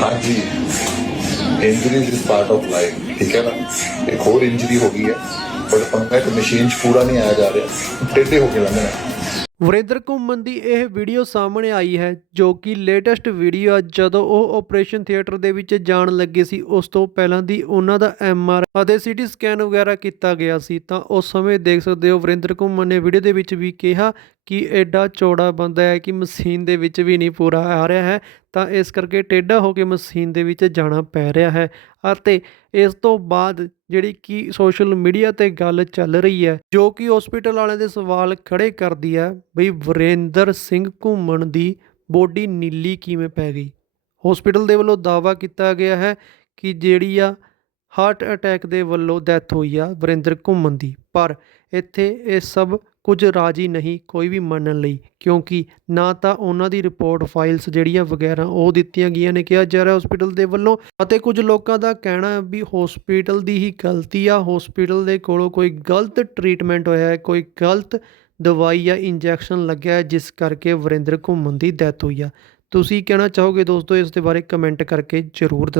ਹਾਂਜੀ। ਇੰਜਰੀ ਇਸ part of life ਠੀਕ ਹੈ ਨਾ? ਇੱਕ ਹੋਰ ਇੰਜਰੀ ਹੋ ਗਈ ਹੈ ਬਟ ਪੰਗਾ ਇੱਕ ਮਸ਼ੀਨ 'ਚ ਪੂਰਾ ਨਹੀਂ ਆਇਆ ਜਾ ਰਿਹਾ ਟੇਢੇ ਹੋ ਕੇ ਲੰਘਣਾ। ਵਰਿੰਦਰ, ਘੁੰਮਣ ਦੀ ਇਹ ਵੀਡੀਓ ਸਾਹਮਣੇ ਆਈ ਹੈ, ਜੋ ਕਿ ਲੇਟੈਸਟ ਵੀਡੀਓ ਹੈ ਜਦੋਂ ਉਹ ਆਪਰੇਸ਼ਨ ਥੀਏਟਰ ਦੇ ਵਿੱਚ ਜਾਣ ਲੱਗੇ ਸੀ, ਉਸ ਤੋਂ ਪਹਿਲਾਂ ਦੀ ਉਹਨਾਂ ਦਾ ਐਮਆਰ ਅਤੇ ਸੀਟੀ ਸਕੈਨ ਵਗੈਰਾ ਕੀਤਾ ਗਿਆ ਸੀ। ਤਾਂ ਉਸ ਸਮੇਂ ਦੇਖ ਸਕਦੇ ਹੋ, ਵਰਿੰਦਰ, ਘੁੰਮਣ ਨੇ ਵੀਡੀਓ ਦੇ ਵਿੱਚ ਵੀ ਕਿਹਾ ਕਿ ਐਡਾ ਚੌੜਾ ਬੰਦਾ ਹੈ ਕਿ ਮਸ਼ੀਨ ਦੇ ਵਿੱਚ ਵੀ ਨਹੀਂ ਪੂਰਾ ਆ ਰਿਹਾ ਹੈ, ਤਾਂ ਇਸ ਕਰਕੇ ਟੇਢਾ ਹੋ ਕੇ ਮਸ਼ੀਨ ਦੇ ਵਿੱਚ ਜਾਣਾ ਪੈ ਰਿਹਾ ਹੈ। ਅਤੇ ਇਸ ਤੋਂ ਬਾਅਦ ਜਿਹੜੀ ਕਿ ਸੋਸ਼ਲ ਮੀਡੀਆ ਤੇ ਗੱਲ ਚੱਲ ਰਹੀ ਹੈ, ਜੋ ਕਿ ਹਸਪੀਟਲ ਵਾਲਿਆਂ ਦੇ ਸਵਾਲ ਖੜੇ ਕਰਦੀ ਹੈ, ਬਈ ਵਰਿੰਦਰ ਸਿੰਘ ਘੁੰਮਣ ਦੀ ਬੋਡੀ ਨੀਲੀ ਕਿਵੇਂ ਪੈ ਗਈ? ਹਸਪੀਟਲ ਦੇ ਵੱਲੋਂ ਦਾਅਵਾ ਕੀਤਾ ਗਿਆ ਹੈ ਕਿ ਜਿਹੜੀ ਆ ਹਾਰਟ ਅਟੈਕ ਦੇ ਵੱਲੋਂ ਡੈਥ ਹੋਈ ਆ ਵਰਿੰਦਰ ਘੁੰਮਣ ਦੀ, ਪਰ ਇੱਥੇ ਇਹ ਸਭ ਕੁਝ ਰਾਜੀ ਨਹੀਂ ਕੋਈ ਵੀ ਮੰਨਣ ਲਈ, ਕਿਉਂਕਿ ਨਾ ਤਾਂ ਉਹਨਾਂ ਦੀ ਰਿਪੋਰਟ ਫਾਈਲਸ ਜਿਹੜੀਆਂ ਵਗੈਰਾ ਉਹ ਦਿੱਤੀਆਂ ਗਈਆਂ ਨੇ ਕਿਹਾ ਜਾ ਰਿਹਾ ਹਸਪੀਟਲ ਦੇ ਵੱਲੋਂ, ਅਤੇ ਕੁਝ ਲੋਕਾਂ ਦਾ ਕਹਿਣਾ ਹੈ ਵੀ ਹਸਪੀਟਲ ਦੀ ਹੀ ਗਲਤੀ ਆ, ਹਸਪੀਟਲ ਦੇ ਕੋਲੋਂ ਕੋਈ ਗਲਤ ਟਰੀਟਮੈਂਟ ਹੋਇਆ ਹੈ, ਕੋਈ ਗਲਤ ਦਵਾਈ ਜਾਂ ਇੰਜੈਕਸ਼ਨ ਲੱਗਿਆ ਹੈ, ਜਿਸ ਕਰਕੇ ਵਰਿੰਦਰ ਘੁੰਮਣ ਦੀ ਡੈਥ ਹੋਈ ਆ। ਤੁਸੀਂ ਕਹਿਣਾ ਚਾਹੋਗੇ ਦੋਸਤੋ ਇਸ ਦੇ ਬਾਰੇ ਕਮੈਂਟ ਕਰਕੇ ਜ਼ਰੂਰ ਦੱਸੋ।